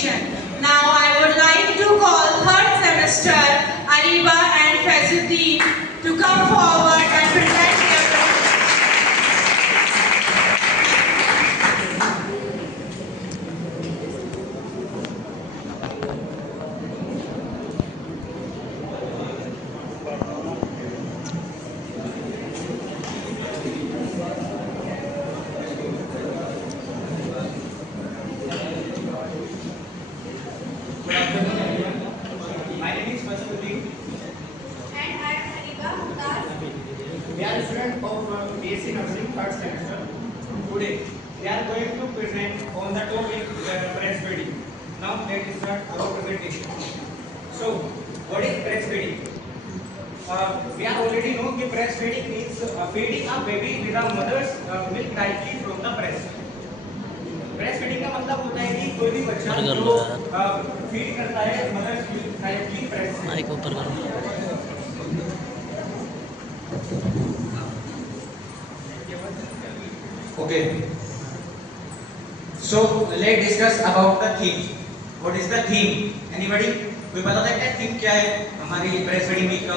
competition. Now I would like to call third semester Ariba and Faizuddin to come forward and present their My name is Faizuddin. And I am Ariba Mumtaz. We are students of BSc Nursing third semester. Today we are going to present on the topic breastfeeding. Now let's start our presentation. So, what is breastfeeding? We are already know that breastfeeding means feeding a baby with a mother's milk directly from the breast. Breast का मतलब होता है कि कोई भी बच्चा जो feed करता है mother's milk directly breast mic ऊपर करो। Okay so let's discuss about the theme. What is the theme? Anybody कोई बता सकता है थीम क्या है हमारी ब्रेस्ट फीडिंग वीक का?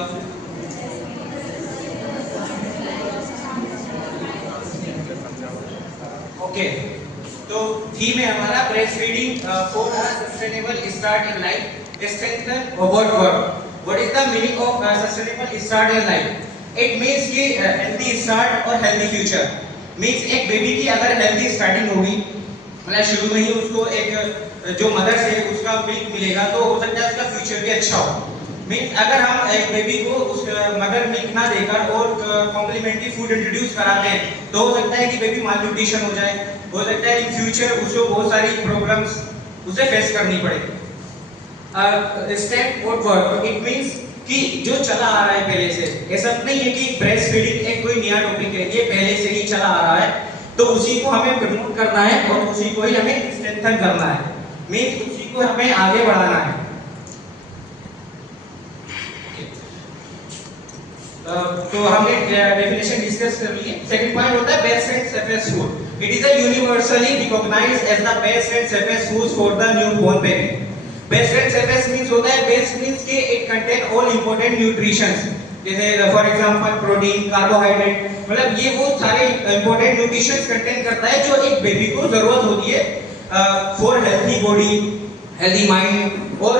ओके तो थीम है हमारा breast feeding for a sustainable start in life, strengthen और what is the meaning of sustainable start in life? It means कि हेल्दी स्टार्ट और हेल्दी फ्यूचर। मींस एक बेबी की अगर हेल्दी स्टार्टिंग होगी, मतलब शुरू में ही उसको एक जो मदर से उसका मिल्क मिलेगा तो हो सकता है उसका फ्यूचर भी अच्छा हो। मींस अगर हम एक बेबी को उस मदर मिल्क ना देकर और कॉम्प्लीमेंट्री फूड इंट्रोड्यूस कराते हैं तो हो सकता है कि बेबी माल न्यूट्रिशन हो जाए, हो सकता है इन फ्यूचर उसको बहुत सारी प्रॉब्लम्स उसे फेस करनी पड़े। स्टेप और वर्क इट मींस कि जो चला आ रहा है पहले से, ऐसा नहीं है कि ब्रेस्ट फीडिंग एक कोई नया टॉपिक है, ये पहले से ही चला आ रहा है तो उसी को हमें प्रमोट करना है और उसी को ही हमें स्ट्रेंथन करना है। मींस उसी को हमें आगे बढ़ाना है। तो हमने डेफिनेशन डिस्कस कर ली है। सेकंड पॉइंट होता है best and safest food. It is a universally recognised as the best and safest food for the newborn baby. Best and safest means होता है, बेस्ट मींस के it contain all important nutritions, जैसे for example protein, carbohydrate, मतलब ये वो सारे important nutritions contain करता है जो एक बेबी को जरूरत होती है for healthy body, healthy mind और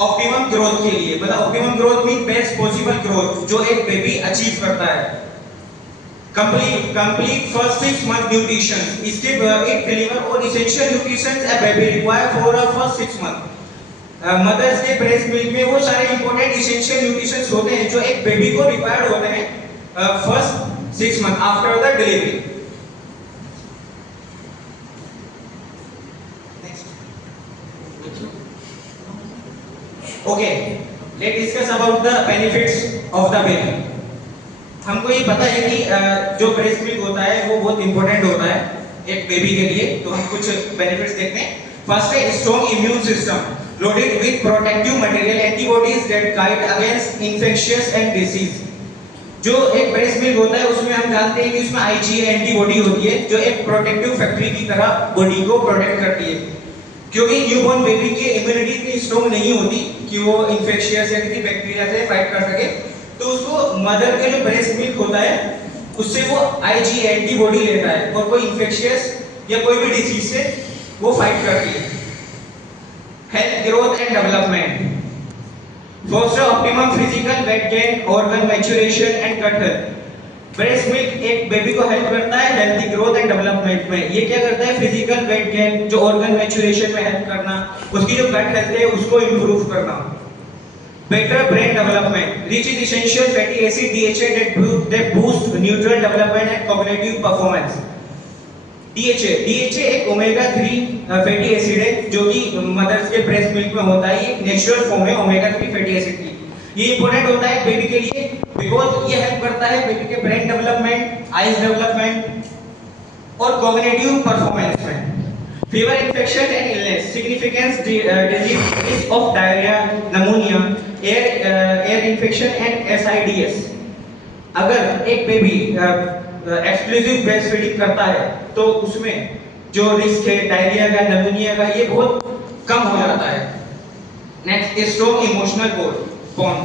ऑप्टिमम ग्रोथ के लिए। मतलब optimum growth mean best possible growth जो एक बेबी अचीव करता है। कंप्लीट फर्स्ट 6 मंथ न्यूट्रिशन, इसके it deliver all essential nutritions a baby require for a first 6 month. Mothers के ब्रेस्ट मिल्क में वो सारे इंपॉर्टेंट एसेंशियल न्यूट्रिशंस होते हैं जो एक बेबी को रिक्वायर्ड होते हैं first 6 month after the delivery. Okay let's discuss about the benefits of the baby. हमको ये पता है कि जो ब्रेस्ट मिल्क होता है वो बहुत इंपॉर्टेंट होता है एक बेबी के लिए, तो हम कुछ बेनिफिट्स देखते हैं। फर्स्ट है strong immune system loaded with protective material antibodies that guide against infectious and disease. जो एक ब्रेस्ट मिल्क होता है उसमें हम जानते हैं कि उसमें आईजीए एंटीबॉडी होती है जो एक प्रोटेक्टिव फैक्ट्री की तरह बॉडी को प्रोटेक्ट करती है, क्योंकि न्यूबॉर्न बेबी की इम्यूनिटी इतनी स्ट्रॉन्ग नहीं होती कि वो इन्फेक्शियस या किसी बैक्टीरिया से फाइट कर सके, तो उसको मदर के जो ब्रेस्ट मिल्क होता है उससे वो आईजीए एंटीबॉडी लेता है और कोई इन्फेक्शियस या कोई भी डिसीज से वो फाइट करती है। Health growth and development, foster optimum physical weight gain, organ maturation and gut health. Breast milk एक बेबी को हेल्प करता है हेल्थी ग्रोथ एंड डेवलपमेंट में। ये क्या करता है? फिजिकल वेट गेन, जो ऑर्गन मैच्योरेशन में हेल्प करना, उसकी जो गट हेल्थ है उसको इंप्रूव करना। Better brain development, rich in essential fatty acid DHA that boost neural development and cognitive performance। DHA एक ओमेगा 3 फैटी एसिड है जो कि मदर्स के ब्रेस्ट मिल्क में होता है। ये नेचुरल फॉर्म है ओमेगा 3 फैटी एसिड की। ये इंपॉर्टेंट होता है बेबी के लिए बिकॉज ये हेल्प करता है बेबी के ब्रेन डेवलपमेंट, आईज डेवलपमेंट और कॉग्निटिव परफॉर्मेंस में। Fever, infection and illness, significance disease risk of diarrhoea, pneumonia, air infection and SIDS। अगर एक बेबी एक्सक्लूसिव ब्रेस्ट फीडिंग करता है तो उसमें जो रिस्क है डायरिया का, निमोनिया का, ये बहुत कम हो जाता है। Next, strong emotional bond,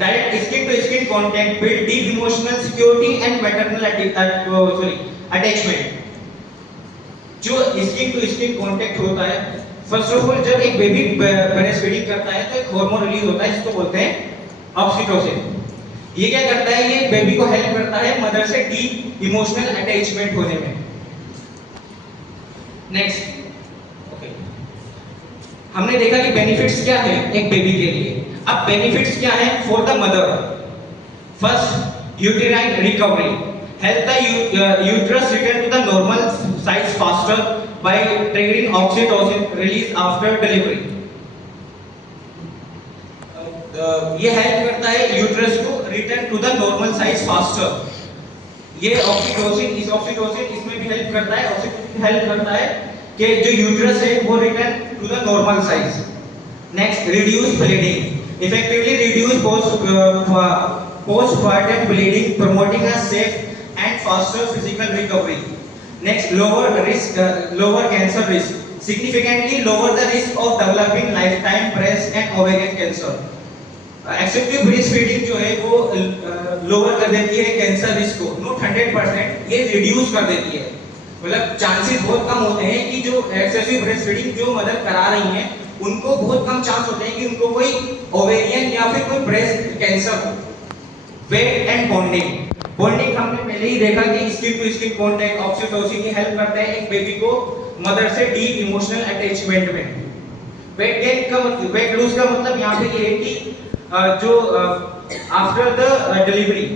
direct skin to skin contact build deep emotional security and maternal attachment. जो स्किन टू स्किन कांटेक्ट होता है, फर्स्ट ऑफ ऑल जब एक बेबी ब्रेस्ट फीडिंग करता है तो एक हार्मोन रिलीज होता है जिसको बोलते हैं ऑक्सीटोसिन। ये क्या करता है, ये बेबी को हेल्प करता है मदर से डीप इमोशनल अटैचमेंट होने में। नेक्स्ट, हमने देखा कि बेनिफिट्स क्या है एक बेबी के लिए। अब बेनिफिट्स क्या है for the mother. First, uterine recovery, help the uterus return to the normal size faster by triggering oxytocin release after delivery. ये हेल्प करता है यूट्रस को return to the normal size faster. ये ऑक्सीटोसिन, इस oxytocin इसमें भी help करता है, ऑक्सीटोसिन हेल्प करता है कि जो यूट्रस है वो return to the normal size. Next, reduce bleeding, effectively reduce postpartum bleeding, promoting a safe and faster physical recovery. Next, lower cancer risk, significantly lower the risk of developing lifetime breast and ovarian cancer. Acceptive breast feeding जो है वो lower कर देती है cancer risk को, not 100%, ये reduce कर देती है। मतलब चांसेस बहुत कम होते हैं कि जो एक्सेसिव ब्रेस्ट फीडिंग जो मदर करा रही हैं उनको बहुत कम चांस होते हैं कि उनको कोई ओवेरियन या फिर कोई ब्रेस्ट कैंसर हो। वेट एंड बॉन्डिंग हमने पहले ही देखा कि skin to skin contact, oxytocin की हेल्प करते हैं एक बेबी को मदर से डीप इमोशनल अटैचमेंट में। वेट लूज का मतलब यहाँ पे ये है कि जो आफ्टर द डिलीवरी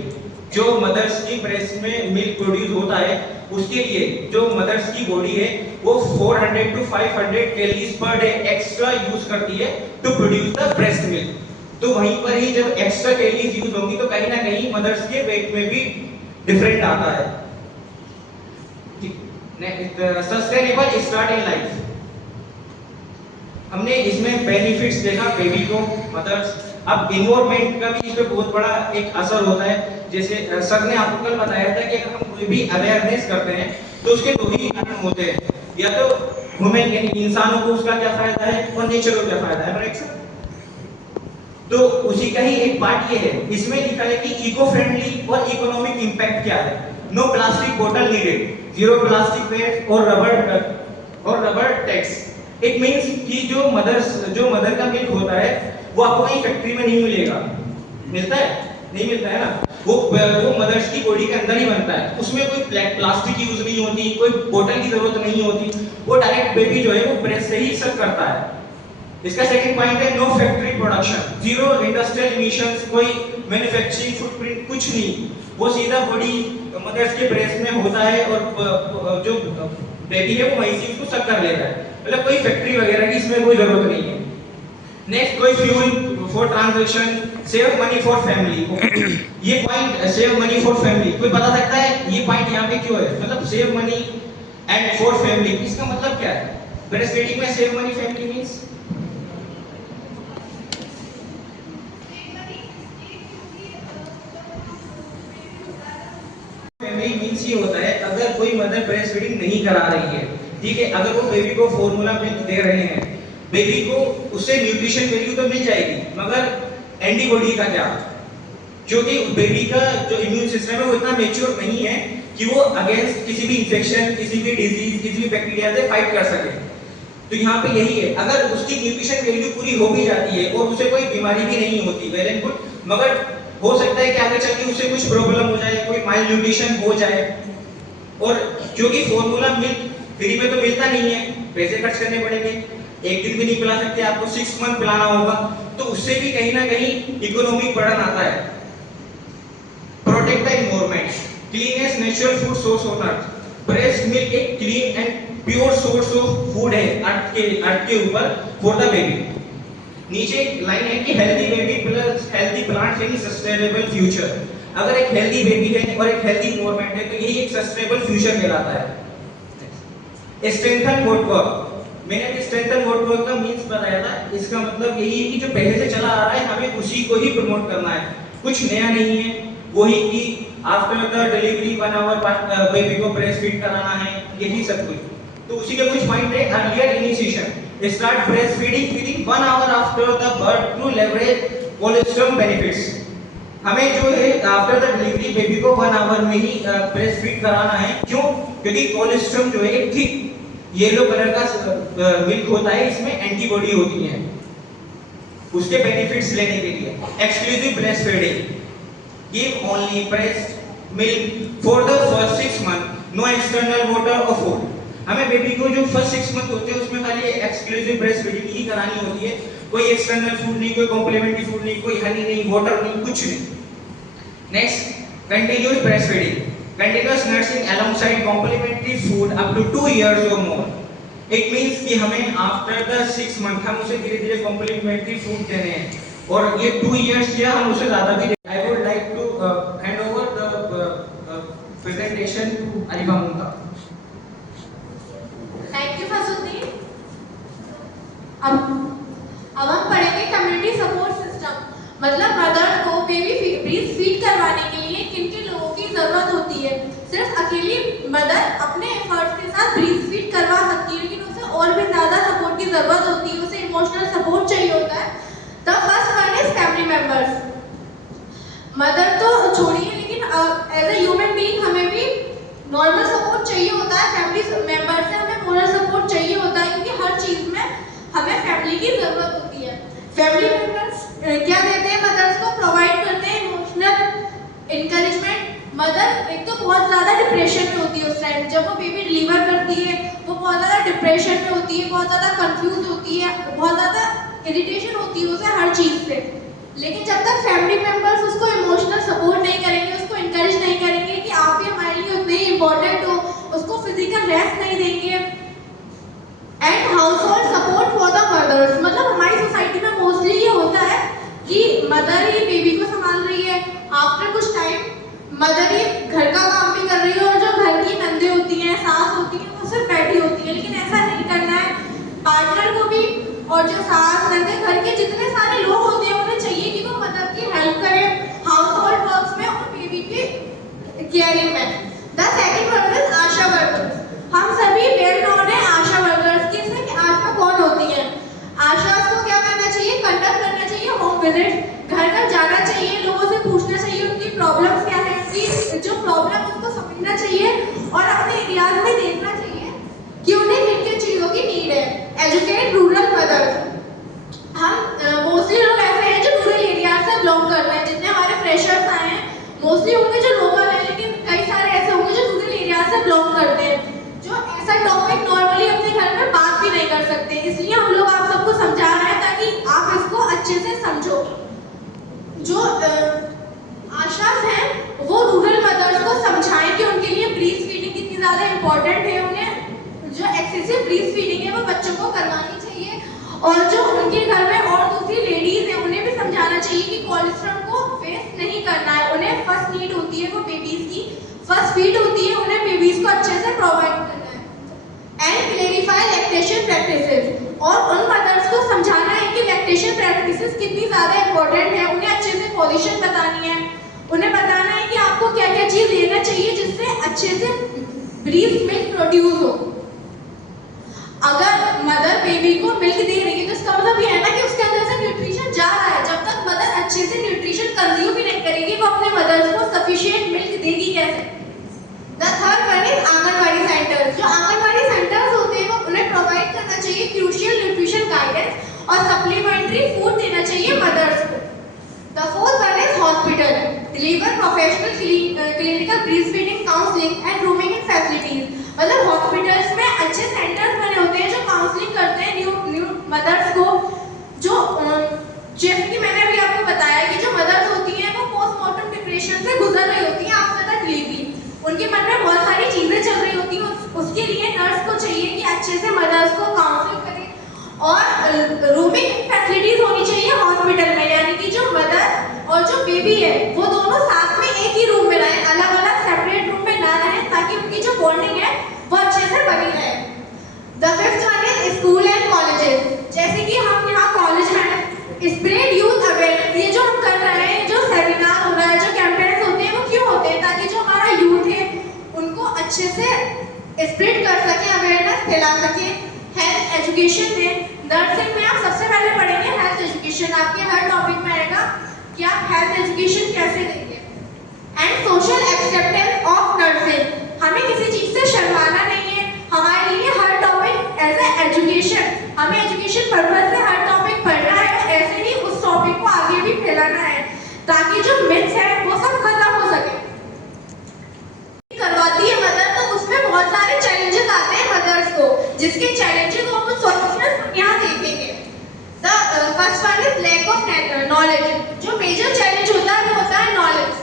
जो मदर्स की ब्रेस्ट में मिल्क प्रोड्यूस होता है उसके लिए जो मदर्स की बॉडी है वो 400 to 500 calories per day extra use करती है to produce the breast milk. तो वहीं पर ही जब एक्स्ट्रा कैलोरीज यूज होंगी तो कहीं ना कहीं मदर्स के वेट में भी डिफरेंट आता है। सस्टेनेबल स्टार्ट इन लाइफ, हमने इसमें बेनिफिट्स देखा बेबी को, मदर्स। अब इन्वायरमेंट का भी इस पे बहुत बड़ा एक असर होता है। जैसे सर ने आपको कल बताया था कि अगर हम कोई भी अवेयरनेस करते हैं तो उसके दो ही कारण होते हैं, या तो ह्यूमन यानी इंसानों को उसका क्या फायदा है और नेचर को क्या फायदा है, राइट सर? तो उसी का ही एक पार्ट ये है, इसमें लिखा है कि इको फ्रेंडली और इकोनॉमिक इंपैक्ट क्या है। नो प्लास्टिक बोतल नीडेड, जीरो प्लास्टिक वेस्ट और रबर टैक्स। इट मींस कि जो मदर का मिल्क होता है वो आपको कहीं फैक्ट्री में नहीं मिलेगा, मिलता है? नहीं मिलता है ना, वो मदर्स की बॉडी के अंदर ही बनता है, उसमें कोई प्लास्टिक यूज नहीं होती, कोई बोतल की जरूरत नहीं होती, वो डायरेक्ट बेबी जो है वो ब्रेस्ट से ही सब करता है। इसका सेकंड पॉइंट है no factory production, zero industrial emissions, कोई मैन्युफैक्चरिंग फुटप्रिंट कुछ नहीं, वो सीधा बॉडी मदर्स के ब्रेस्ट में होता है और जो बेबी है वो वहीं से उसको सक कर लेता है। मतलब कोई फैक्ट्री वगैरह की इसमें कोई जरूरत नहीं है। नेक्स्ट, कोई fuel for transaction, save money for family. ये point save money for family, कोई बता सकता है ये पॉइंट यहाँ पे क्यों है? मतलब save money and for family, इसका मतलब क्या है? ब्रेस्ट फीडिंग में save money family means family means ये होता है अगर कोई मदर ब्रेस्ट फीडिंग नहीं करा रही है, ठीक है, अगर वो बेबी को फॉर्मूला मिल्क दे रहे हैं, बेबी को उससे न्यूट्रिशन वैल्यू तो मिल जाएगी, मगर एंटीबॉडी का क्या? क्योंकि बेबी का जो इम्यून सिस्टम है वो इतना मैच्योर नहीं है कि वो अगेंस्ट किसी भी इंफेक्शन, किसी भी डिजीज, किसी भी बैक्टीरिया से फाइट कर सके। तो यहाँ पे यही है, अगर उसकी न्यूट्रिशन वैल्यू पूरी हो भी जाती है और उसे कोई बीमारी भी नहीं होती, वेल एंड गुड, मगर हो सकता है कि आगे चल के उससे कुछ प्रॉब्लम हो जाए, कोई माइल्ड न्यूट्रिशन हो जाए। और क्योंकि फॉर्मूला मिल्क फ्री में तो मिलता नहीं है, पैसे खर्च करने पड़ेंगे, एक दिन भी नहीं पिला सकते, आपको 6 मंथ पिलाना होगा, तो उससे भी कहीं ना कहीं इकोनॉमिक बर्डन आता है। Protect the environment, cleanest natural food source on earth, breast milk एक clean and pure source of food है अर्थ के ऊपर फॉर द बेबी। नीचे एक लाइन है कि healthy baby plus healthy plants यानी सस्टेनेबल फ्यूचर। अगर एक हेल्दी बेबी है और एक हेल्दी एनवायरनमेंट है तो यही एक सस्टेनेबल फ्यूचर कहलाता है। स्ट्रेंथन वॉट वर्क, मैंने स्ट्रेंथन वॉट वर्क का मींस बताया था, इसका मतलब यही है कि जो पहले से चला आ रहा है हमें उसी को ही प्रमोट करना है, कुछ नया नहीं है, वही कि after the delivery 1 hour baby को ब्रेस्ट फीड कराना है, यही सब कुछ। तो उसी के कुछ पॉइंट है। Earlier initiation, start breastfeeding within 1 hour after the birth to leverage colostrum benefits. हमें जो है आफ्टर द डिलीवरी बेबी को 1 आवर में ही ब्रेस्ट फीड कराना है। क्यों? क्योंकि कोलेस्ट्रम जो है एक थिक येलो कलर का मिल्क होता है, इसमें एंटीबॉडी होती है उसके बेनिफिट्स लेने के लिए। Exclusive breast feeding, give only breast milk for the first 6 month, no external water और फूड। हमें बेबी को जो फर्स्ट 6 मंथ होते हैं उसमें खाली एक्सक्लूसिव ब्रेस्ट फीडिंग ही करानी होती है, कोई एक्सटर्नल फूड नहीं, कोई कॉम्प्लीमेंट्री फूड नहीं, कोई हनी नहीं, वाटर नहीं, कुछ नहीं। Next, continuous breast feeding, continuous nursing alongside complementary food up to 2 years और मोर। इट मींस कि हमें आफ्टर द 6 मंथ हम उसे धीरे धीरे कॉम्प्लीमेंट्री फूड देने हैं, और ये 2 years या हम उसे ज्यादा भी। I would like to hand over the presentation to Areeba Mumta. Thank you Faizuddin. अब हम पढ़ेंगे कम्युनिटी सपोर्ट सिस्टम, मतलब मदर को बेबी ब्रेस्ट फीड करवाने के लिए किन किन लोगों की जरूरत होती है। सिर्फ अकेली मदर अपने एफर्ट्स के साथ ब्रेस्ट फीड करवा सकती है, लेकिन उसे और भी ज्यादा सपोर्ट की जरूरत होती है, उसे इमोशनल सपोर्ट चाहिए होता है। The first one is family members. Mother तो छोड़िए, लेकिन एज ए ह्यूमन बीइंग हमें भी नॉर्मल सपोर्ट चाहिए होता है। फैमिली मेंबर से हमें मोरल सपोर्ट चाहिए होता है, क्योंकि हर चीज में हमें फैमिली की जरूरत होती है। फैमिली मेंबर्स क्या देते हैं मदर्स को? प्रोवाइड करते हैं इमोशनल एनकरेजमेंट। मदर एक तो बहुत ज़्यादा डिप्रेशन में होती है उस टाइम, जब वो बेबी डिलीवर करती है वो बहुत ज़्यादा डिप्रेशन में होती है, बहुत ज़्यादा कंफ्यूज होती है, बहुत ज़्यादा इरिटेशन होती है उसे हर चीज़ से। लेकिन जब तक फैमिली मेंबर्स उसको इमोशनल सपोर्ट नहीं करेंगे, उसको इनकरेज नहीं करेंगे कि आप भी हमारे लिए उतने ही इम्पोर्टेंट हो, उसको फिजिकल रेस्ट नहीं देंगे। And household support for the mothers, मतलब हमारी सोसाइटी में मोस्टली ये होता है कि मदर ही बेबी को संभाल रही है, आफ्टर कुछ टाइम मदर ही घर का काम भी कर रही है, और जो घर की नंदे होती हैं, सास होती है, वो सिर्फ बैठी होती है। लेकिन ऐसा नहीं करना है, पार्टनर को भी और जो सास नंदे घर के जितने सारे लोग होते हैं उन्हें चाहिए कि वो मदर की हेल्प करें हाउस होल्ड वर्क्स में और बेबी की केयरिंग में। The second one is Asha workers. हम सभी वेल नोन है आशा वर्कर्स की, इसमें कि आशा कौन होती है। आशा को क्या करना चाहिए? कंडक्ट करना चाहिए होम विजिट, घर घर जाना चाहिए, लोगों से पूछना चाहिए उनकी प्रॉब्लम्स क्या है, उनकी जो प्रॉब्लम उसको समझना चाहिए और अपने एरियाज में देखना चाहिए कि उन्हें किन किन चीज़ों की नीड है। Educate rural mothers. हम मोस्टली लोग ऐसे हैं जो रूरल एरिया से बिलोंग करते हैं, जितने हमारे फ्रेशर्स आए हैं मोस्टली होंगे जो लोकल हैं, लेकिन कई सारे ऐसे होंगे जो रूरल एरिया से बिलोंग करते हैं, जो ऐसा टॉपिक नॉर्मली अपने घर में बात भी नहीं कर सकते। इसलिए हम लोग आप सबको समझा रहे हैं ताकि आप इसको अच्छे से समझो। जो आशास हैं वो रूरल मदर्स को समझाएं कि उनके लिए ब्रेस्ट फीडिंग कितनी ज़्यादा इम्पोर्टेंट है, उन्हें जो एक्सेसिव ब्रेस्ट फीडिंग है वो बच्चों को करवानी चाहिए, और जो उनके घर में और दूसरी लेडीज हैं उन्हें भी समझाना चाहिए कि कोलेस्ट्रॉल को फेस नहीं करना है। उन्हें फर्स्ट नीड होती है वो बेबीज की फर्स्ट फीड होती है, उन्हें बेबीज को अच्छे से प्रोवाइड करना है। एंड क्लेरिफाई लैक्टेशन प्रैक्टिसेस, और उन मदर्स को समझाना है कि लैक्टेशन प्रैक्टिसेस कितनी ज़्यादा इंपॉर्टेंट है, उन्हें अच्छे से पोजीशन बतानी है, उन्हें बताना है कि आपको क्या क्या चीज़ लेना चाहिए जिससे अच्छे से ब्रेस्ट मिल्क प्रोड्यूस हो। अगर मदर बेबी को मिल्क दे रही है तो इसका मतलब ये है ना कि उसके अंदर से न्यूट्रिशन जा रहा है। जब तक मदर अच्छे से न्यूट्रिशन कंज्यूम ही नहीं करेगी वो अपने मदर्स को सफिशिएंट मिल्क देगी कैसे। The third one is anganwadi centres. जो आंगनवाड़ी सेंटर्स होते हैं वो उन्हें प्रोवाइड करना चाहिए क्रूशियल न्यूट्रिशन गाइडेंस और सप्लीमेंट्री फूड देना चाहिए मदर्स को। The fourth one is hospital, deliver professional clinical breast feeding counselling and rooming in facilities. मतलब हॉस्पिटल्स में अच्छे सेंटर्स बने होते हैं जो काउंसलिंग करते हैं न्यू मदर्स को। जो जैसे कि मैंने अभी आपको बताया कि जो मदर्स होती हैं वो पोस्टमार्टम डिप्रेशन से गुजर रही होती हैं आफ्टर द डिलीवरी, उनके मन में बहुत सारी चीज़ें चल रही होती हैं, उसके लिए नर्स को चाहिए कि अच्छे से मदर्स को काउंसलिंग करे, और रूमिंग फैसिलिटीज होनी चाहिए हॉस्पिटल में, यानी कि जो मदर और जो बेबी है वो दोनों साथ में एक ही रूम में रहें, अलग अलग सेपरेट रूम में ना रहें, ताकि उनकी जो बॉन्डिंग है वो अच्छे से बनी रहे। The fifth one is school and colleges. जैसे कि हम यहाँ कॉलेज में स्प्रेड यूथ अवेयरनेस, ये जो हम कर रहे हैं, जो सेमिनार हो रहा है, जो कैंपेन्स होते हैं वो क्यों होते हैं? ताकि जो हमारा यूथ है उनको अच्छे से स्प्रेड कर सके, अवेयरनेस फैला सके हेल्थ एजुकेशन में नर्सिंग में आप सबसे पहले पढ़ेंगे हेल्थ एजुकेशन। आपके हर टॉपिक में आएगा कि आप हेल्थ एजुकेशन कैसे देंगे। And social acceptance of nursing, हमें किसी चीज से शर्माना नहीं है। हमारे लिए हर टॉपिक एज ए एजुकेशन, हमें एजुकेशन पर्पज से हर टॉपिक पढ़ना है, ऐसे ही उस टॉपिक को आगे भी फैलाना है ताकि जो मिथ्स है वो सब खत्म हो सके। करवाती है मदर तो उसमें बहुत सारे चैलेंजेस आते हैं मदर्स को, जिसके चैलेंजेस को हम सॉल्यूशंस हम यहाँ देखेंगे। The first one is lack of knowledge. जो मेजर चैलेंज होता है वो होता है knowledge,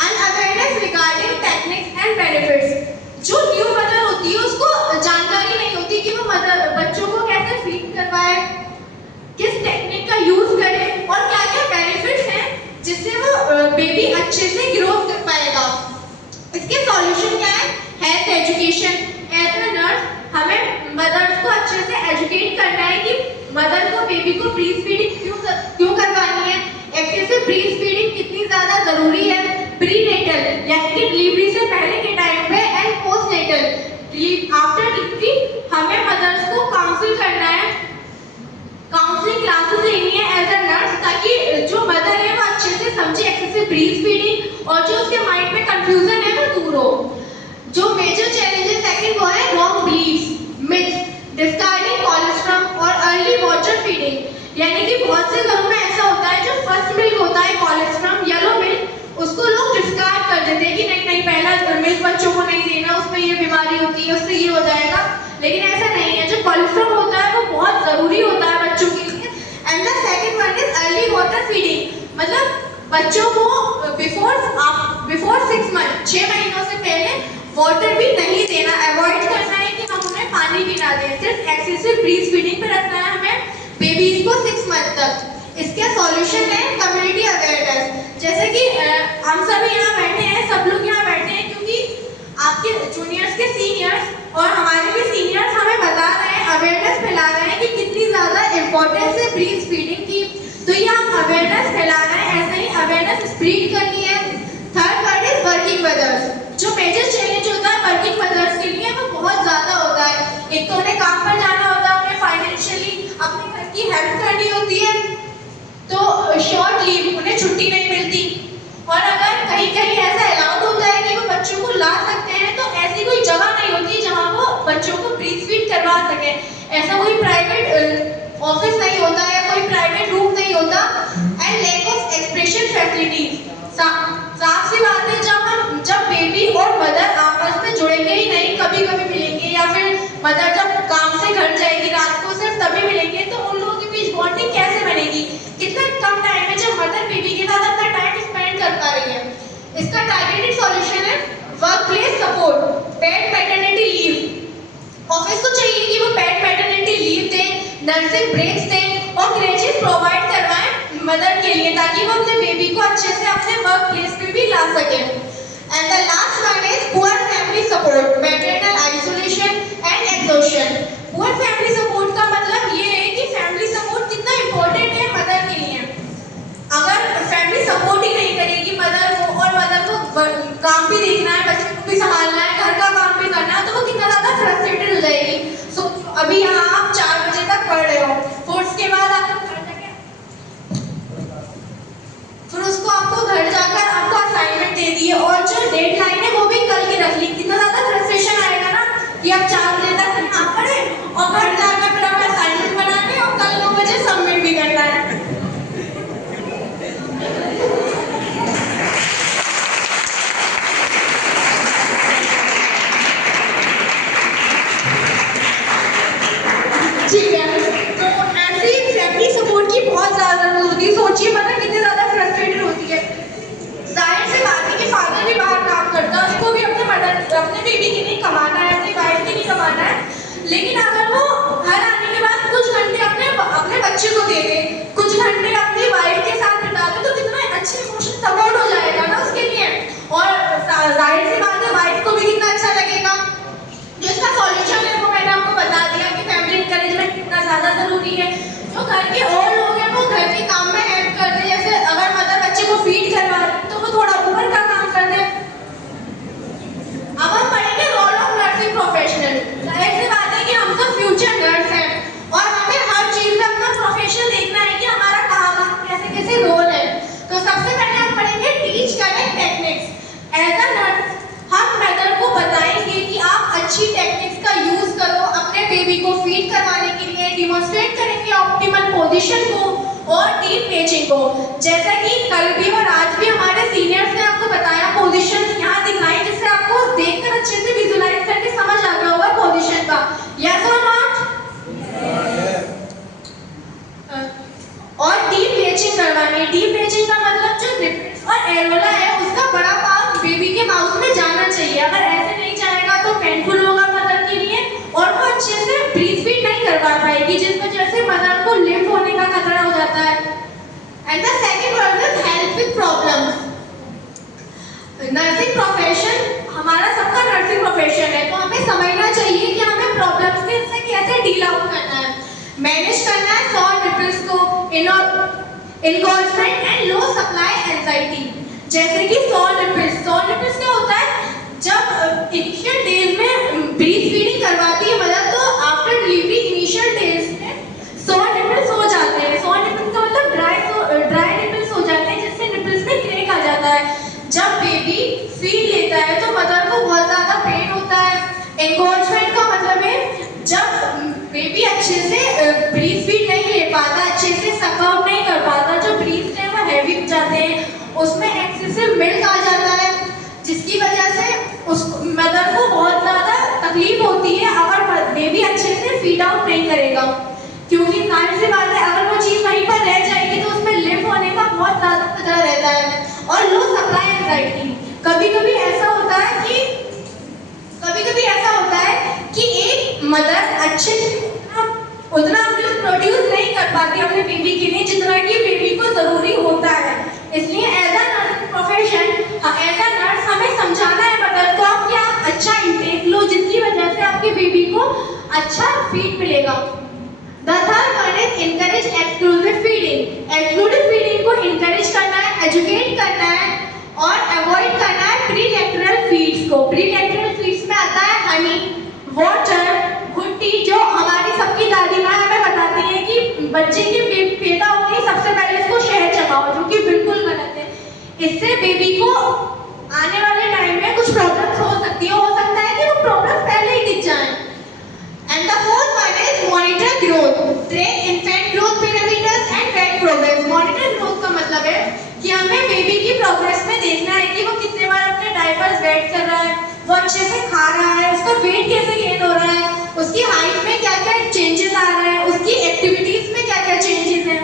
unawareness regarding techniques and benefits. जो न्यू मदर होती है उसको जानकारी नहीं होती कि वो मदर बच्चों को कैसे फीड करवाए, किस टेक्निक का यूज करे और क्या क्या बेनिफिट्स हैं जिससे वो बेबी अच्छे से ग्रो कर पाएगा। इसके सॉल्यूशन क्या है? Health education. As a nurse हमें मदर्स को अच्छे से एजुकेट करना है कि मदर को बेबी को ब्रीस्ट फीडिंग क्यों करवानी है, एक्सेसिव ब्रीस्ट फीडिंग कितनी ज्यादा जरूरी है, प्रीनेटल यानी कि डिलीवरी से पहले के टाइम पे एंड पोस्टनेटल आफ्टर डिलीवरी हमें मदर्स को काउंसिल करना है, काउंसलिंग क्लासेस लेनी है एज अ नर्स ताकि जो मदर है वो अच्छे से समझे एक्सेसिव ब्रीस्ट फीडिंग और जो उसके माइंड में कंफ्यूजन है वो दूर हो। जो मेजर चैलेंजेस सेकंड वो है wrong beliefs, myths, discarding cholesterol और अर्ली वाटर फीडिंग, यानी कि बहुत से घरों में ऐसा होता है जो फर्स्ट मिल्क होता है कोलेस्ट्रॉल येलो मिल्क उसको लोग डिस्कार्ड कर देते हैं कि नहीं नहीं पहला मिल्क बच्चों को नहीं देना, उसमें ये बीमारी होती है, उससे ये हो जाएगा। लेकिन ऐसा नहीं है, जो कोलेस्ट्रॉल होता है वो बहुत जरूरी होता है बच्चों के लिए। And the second one is early water feeding, मतलब बच्चों को बिफोर 6 मंथ 6 महीनों से पहले वाटर भी नहीं देना, अवॉइड करना है कि हम उन्हें पानी भी ना दें, सिर्फ एक्सेसिव ब्रीस्ट फीडिंग पे रखना है हमें बेबीज को 6 मंथ तक। इसके सॉल्यूशन है कम्युनिटी अवेयरनेस। जैसे कि हम सभी यहाँ बैठे हैं, सब लोग यहाँ बैठे हैं क्योंकि आपके जूनियर्स के सीनियर्स और हमारे भी सीनियर्स हमें बता रहे हैं, अवेयरनेस फैला रहे हैं कि कितनी ज़्यादा इम्पोर्टेंस है ब्रीस्ट फीडिंग की। तो ये हम अवेयरनेस फैला रहे हैं, ऐसे ही अवेयरनेस स्प्रेड करनी है। Third word is working mothers. जो मेजर चैलेंज होता है वर्किंग मदर्स के लिए वो बहुत ज़्यादा होता है। एक तो उन्हें काम पर जाना होता है, उन्हें फाइनेंशियली अपने घर की हेल्प करनी होती है, तो शॉर्ट लीव उन्हें छुट्टी नहीं मिलती। और अगर कहीं कहीं ऐसा अलाउड होता है कि वो बच्चों को ला सकते हैं तो ऐसी कोई जगह नहीं होती जहाँ वो बच्चों को ब्रीस्ट फीड करवा सके। ऐसा कोई प्राइवेट ऑफिस नहीं होता है, कोई प्राइवेट रूम नहीं होता। And lack of expression facilities, साफ सी बात है जब बेबी और मदर आपस में जुड़ेंगे ही नहीं, कभी कभी मिलेंगे या फिर मदर जब काम से घर जाएगी रात को सिर्फ तभी मिलेंगे, तो उन लोगों के बीच बॉन्डिंग कैसे बनेगी? कितना कम टाइम में जब मदर बेबी के साथ अपना टाइम स्पेंड कर पा रही है। इसका टारगेटेड सॉल्यूशन है work place support, paid maternity leave. Office को चाहिए कि वो पेड मैटरनिटी लीव दें, नर्सिंग ब्रेक्स दें और क्रैचेस प्रोवाइड करवाएं मदर के लिए ताकि वो अपने बेबी को अच्छे से अपने वर्क प्लेस पे भी ला सके। And the last one is poor family support, maternal isolation and exhaustion. Poor family support का मतलब ये है कि फैमिली सपोर्ट कितना इंपॉर्टेंट है मदर के लिए। अगर फैमिली सपोर्ट ही नहीं करेगी मदर को और मदर को काम भी देखना है, बच्चे को भी संभालना है, घर का काम भी करना है, तो वो कितना ज़्यादा फ्रस्ट्रेटेड हो जाएगी। सो अभी यहाँ आप 4 बजे तक पढ़ रहे हो, फिर उसके बाद आपको घर जाकर आपको असाइनमेंट दे दी है और जो डेडलाइन है वो भी कल की रख ली, कितना ज़्यादा फ्रस्ट्रेशन आएगा ना कि आप 4 बजे तक ना पढ़े और घर जाकर फिर हमें असाइनमेंट बनाने और कल 9 बजे सबमिट भी करना है। ठीक है, तो ऐसी फैमिली सपोर्ट की बहुत ज़्यादा जरूरत होती है। सोचिए मतलब कितनी ज़्यादा फ्रस्ट्रेटेड होती है। जाहिर सी बात है कि फादर भी बाहर काम करता है, उसको भी अपने बेबी के लिए कमाना है, अपनी वाइफ के लिए कमाना है। लेकिन अगर वो घर आने के बाद कुछ घंटे अपने बच्चे को दे दे, कुछ घंटे अपनी वाइफ के साथ बिता दे, तो कितना अच्छे इमोशन सपोर्ट हो जाएगा ना उसके लिए। और जाहिर सी बात है वाइफ को भी कितना अच्छा लगेगा। जो इसका सॉल्यूशन है वो मैंने आपको बता दिया कि फैमिली इंकरेजमेंट कितना ज़्यादा ज़रूरी है। जो घर के और लोग हैं वो घर के काम में हेल्प कर दे, जैसे अगर मदर बच्चे को फीड करवा रहे हैं तो वो थोड़ा ऊपर का काम कर दे। अब हम पढ़ेंगे रोल ऑफ नर्सिंग प्रोफेशनल। जाहिर सी बात है कि हम तो फ्यूचर पोजीशन को और टीम मैचिंग को। जैसा कि कल भी और आज भी हमारे सीनियर्स ने आपको बताया, पोजीशन यहाँ दिखाई, जिससे आपको देखकर अच्छे से विजुलाइज करके समझ आ गया होगा पोजीशन का। यस और नॉट? और टीम मैचिंग करवानी। टीम मैचिंग का मतलब जो निपल्स और एरोला है उसका बड़ा पार्ट बेबी के माउथ में जाना चाहिए। अगर ऐसे नहीं जाएगा तो पेनफुल होगा मदर के लिए और वो अच्छे से ब्रीथ फीड नहीं करवा पाएगी, जिस वजह से मदर को लिम्फ होने का खतरा हो जाता है। And the second word is help with problems. Nursing profession, हमारा सबका नर्सिंग प्रोफेशन है, तो हमें समझना चाहिए कि हमें प्रॉब्लम्स के से कैसे डील आउट करना है, मैनेज करना है सॉल्व निपल्स को, इनगॉल्फमेंट एंड लो सप्लाई एंजाइटी। जैसे कि सॉल्व निपल्स क्या होता है, जब इनिशियल डेज में ब्रीथ फीडिंग करवाती है मदर, तो आफ्टर डिलीवरी इनिशियल डेज में सॉल्व निपल्स हो जाते हैं। सॉल्व निपल्स का मतलब ड्राई निपल्स हो जाते हैं, जिससे निपल्स में क्रैक आ जाता है। जब बेबी फीड लेता है तो मदर को बहुत ज़्यादा पेन होता है। एंगोर्जमेंट का मतलब है जब बेबी अच्छे से ब्रीथ फीड नहीं ले पाता, अच्छे से सक आउट नहीं कर पाता, जो ब्रीथ है वो हैवी हो जाते हैं, उसमें एक्सेसिव मिल्क आ जाता है, जिसकी वजह से उस मदर को बहुत ज़्यादा तकलीफ होती है अगर बेबी अच्छे से फीड आउट नहीं करेगा। क्योंकि जाहिर सी बात है, अगर वो चीज़ वहीं पर रह जाएगी तो उसमें लिम्फ होने का बहुत ज़्यादा खतरा रहता है। और लो सप्लाई एंजाइटी, कभी कभी ऐसा होता है कि एक मदर अच्छे से उतना मिल्क प्रोड्यूस नहीं कर पाती अपने बेबी के लिए जितना कि बेबी को जरूरी होता है। इसलिए as a nursing profession, as a nurse हमें समझाना है मदर को कि आप अच्छा इंटेक लो, जिसकी वजह से आपके बेबी को अच्छा फीड मिलेगा। The third one is encourage exclusive feeding. Exclusive feeding को इनकरेज करना है, एजुकेट करना है और अवॉइड करना है प्रीलैक्टरल फीड्स को। प्रीलैक्टरल फीड्स में आता है हनी, वाटर, घुट्टी, जो हमारी सबकी दादी माँ हमें बताती है कि बच्चे के पैदा होने सबसे पहले इसको शहद चबाओ, जो कि बिल्कुल गलत है। इससे बेबी को आने वाले टाइम में कुछ प्रॉब्लम्स हो सकती है, हो सकता है कि वो प्रॉब्लम्स पहले ही दिख जाएं। And the fourth one is monitor growth, track infant growth parameters and track progress. Monitor growth का मतलब है कि हमें बेबी की प्रोग्रेस में देखना है कि वो कितने बार अपने डायपर्स वेट कर रहा है, वो अच्छे से खा रहा है, उसका वेट कैसे गेन हो रहा है, उसकी हाइट में क्या क्या चेंजेस आ रहे हैं, उसकी एक्टिविटीज में क्या क्या चेंजेस हैं,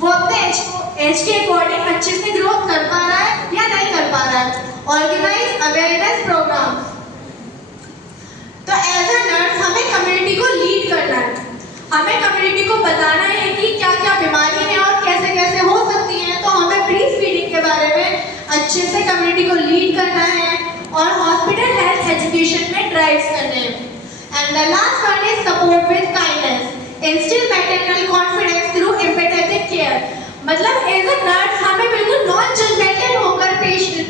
वो अपने एज के अकॉर्डिंग अच्छे से ग्रोथ कर पा रहा है या नहीं कर पा रहा है। ऑर्गेनाइज अवेयरनेस प्रोग्राम, तो एज अ नर्स हमें कम्युनिटी को लीड करना है, हमें कम्युनिटी को बताना है कि क्या क्या बीमारी है और कैसे कैसे हो सकती है। तो हमें ब्रीस्ट फीडिंग के बारे में अच्छे से कम्युनिटी को लीड करना है और हॉस्पिटल हेल्थ एजुकेशन में ड्राइव्स करने हैं। And the last one is support with kindness, instil maternal confidence through empathetic care. मतलब एज अ नर्स हमें बिल्कुल नॉन जजमेंटल होकर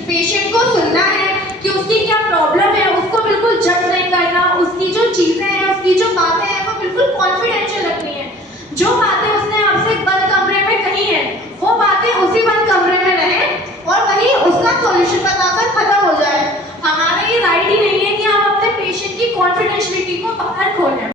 पेशेंट को सुनना है कि उसकी क्या प्रॉब्लम है, उसको बिल्कुल जज नहीं करना, उसकी जो चीज़ें हैं, उसकी जो बातें हैं वो बिल्कुल कॉन्फिडेंशियल रखनी है। जो बातें उसने आपसे बंद कमरे में कही है वो बातें उसी बंद कमरे में रहें और वहीं उसका सॉल्यूशन बताकर खत्म हो जाए। हमारा ये राइट ही नहीं है कि हम अपने पेशेंट की कॉन्फिडेंशियलिटी को बाहर खोलें।